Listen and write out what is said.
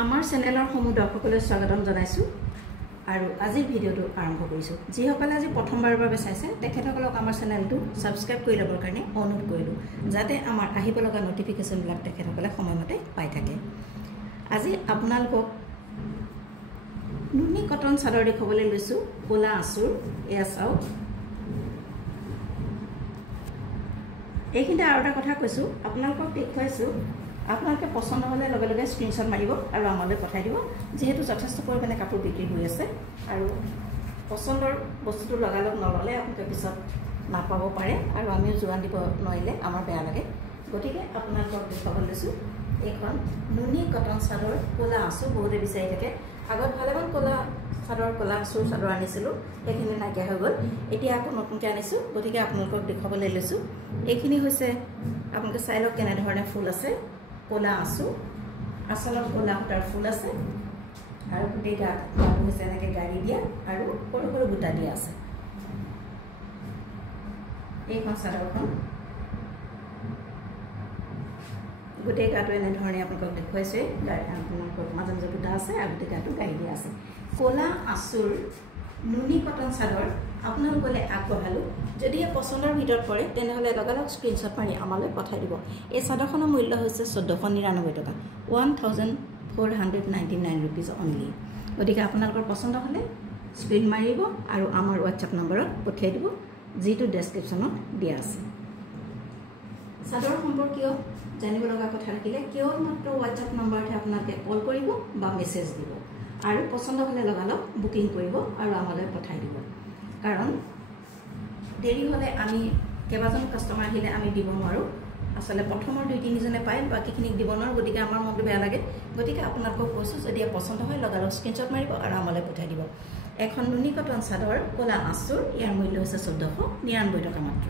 আমাৰ চেনেলৰ সমূহ দৰ্শকলৈ স্বাগতম জনাইছো আৰু আজিৰ ভিডিঅটো আৰম্ভ কৰিছো। যিসকলে আজি প্ৰথমবাৰৰ বাবে চাইছে তেখেতসকলক আমাৰ চেনেলটো সাবস্ক্ৰাইব কৰি ল'বৰ কাৰণে অনুৰোধ কৰিলো, যাতে আমাৰ আহিব লগা নটিফিকেশনবিলাক তেখেতসকলে সময়মতে পাই থাকে। আজি আপোনালোকক নুনি কটন চাদৰ দেখুৱাবলৈ লৈছো, কোলা আঁচুৰ। এয়া চাওক, এইখিনিতে আৰু এটা কথা কৈছো, আপোনালোকক দেখুৱাইছো। আপোনালোকে পছন্দ হ'লে লগে লগে স্ক্ৰীনশ্বট মাৰিব আৰু আমালৈ পঠাই দিব, যেহেতু যথেষ্ট পৰিমাণে কাপোৰ বিক্ৰী হৈ আছে আৰু পছন্দৰ বস্তুটো লগালগ নল'লে আপোনালোকে পিছত নাপাব পাৰে আৰু আমিও যোগান দিব নোৱাৰিলে আমাৰ বেয়া লাগে। গতিকে আপোনালোকক দেখুৱাব লৈছোঁ এইখন নুনি কটন চাদৰ কোলা আঁচু। বহুতে বিচাৰি থাকে, আগত ভালেমান কোলা আঁচুৰ চাদৰ আনিছিলোঁ, সেইখিনি নাইকিয়া হৈ গ'ল। এতিয়া আকৌ নতুনকৈ আনিছোঁ, গতিকে আপোনালোকক দেখুৱাবলৈ লৈছোঁ। এইখিনি হৈছে, আপোনালোকে চাই লওক কেনেধৰণে ফুল আছে। কোলা আঁচু, আচলত কোলা সূতাৰ ফুল আছে আৰু গোটেই গাটো হৈছে এনেকৈ গাড়ী দিয়া আৰু সৰু সৰু বুটা দিয়া আছে। এইখন চাদৰখন গোটেই গাটো এনেধৰণে আপোনালোকক দেখুৱাইছে। আপোনালোকৰ মাজে মাজে বুটা আছে আৰু গোটেই গাটো গাড়ী দিয়া আছে। কোলা আঁচুৰ নুনি কটন চাদৰ আপোনালোকলৈ আগবঢ়ালোঁ। যদি পচন্দৰ ভিতৰত পৰে তেনেহ'লে লগালগ স্ক্ৰীনশ্বট মাৰি আমালৈ পঠাই দিব। এই চাদৰখনৰ মূল্য হৈছে 1499 টকা, 1499 ৰুপিজ অনলি। গতিকে আপোনালোকৰ পচন্দ হ'লে স্ক্ৰীন মাৰিব আৰু আমাৰ হোৱাটছআপ নম্বৰত পঠিয়াই দিব, যিটো ডেছক্ৰিপশ্যনত দিয়া আছে। চাদৰ সম্পৰ্কীয় জানিব লগা কথা থাকিলে কেৱল মাত্ৰ হোৱাটছআপ নম্বৰতে আপোনালোকে কল কৰিব বা মেছেজ দিব আৰু পচন্দ হ'লে লগালগ বুকিং কৰিব আৰু আমালৈ পঠাই দিব। কাৰণ দেৰি হ'লে আমি কেইবাজন কাষ্টমাৰ আহিলে আমি দিব নোৱাৰোঁ। আচলতে প্ৰথমৰ 2-3জনে পায়, বাকীখিনিক দিব নোৱাৰোঁ। গতিকে আমাৰ মনটো বেয়া লাগে। গতিকে আপোনালোকক কৈছোঁ, যদি পচন্দ হয় লগালগ স্ক্ৰীনশ্বট মাৰিব আৰু আমালৈ পঠাই দিব। এখন নুনি কটন চাদৰ কোলা আঁচুৰ, ইয়াৰ মূল্য হৈছে 1499 টকা মাত্ৰ।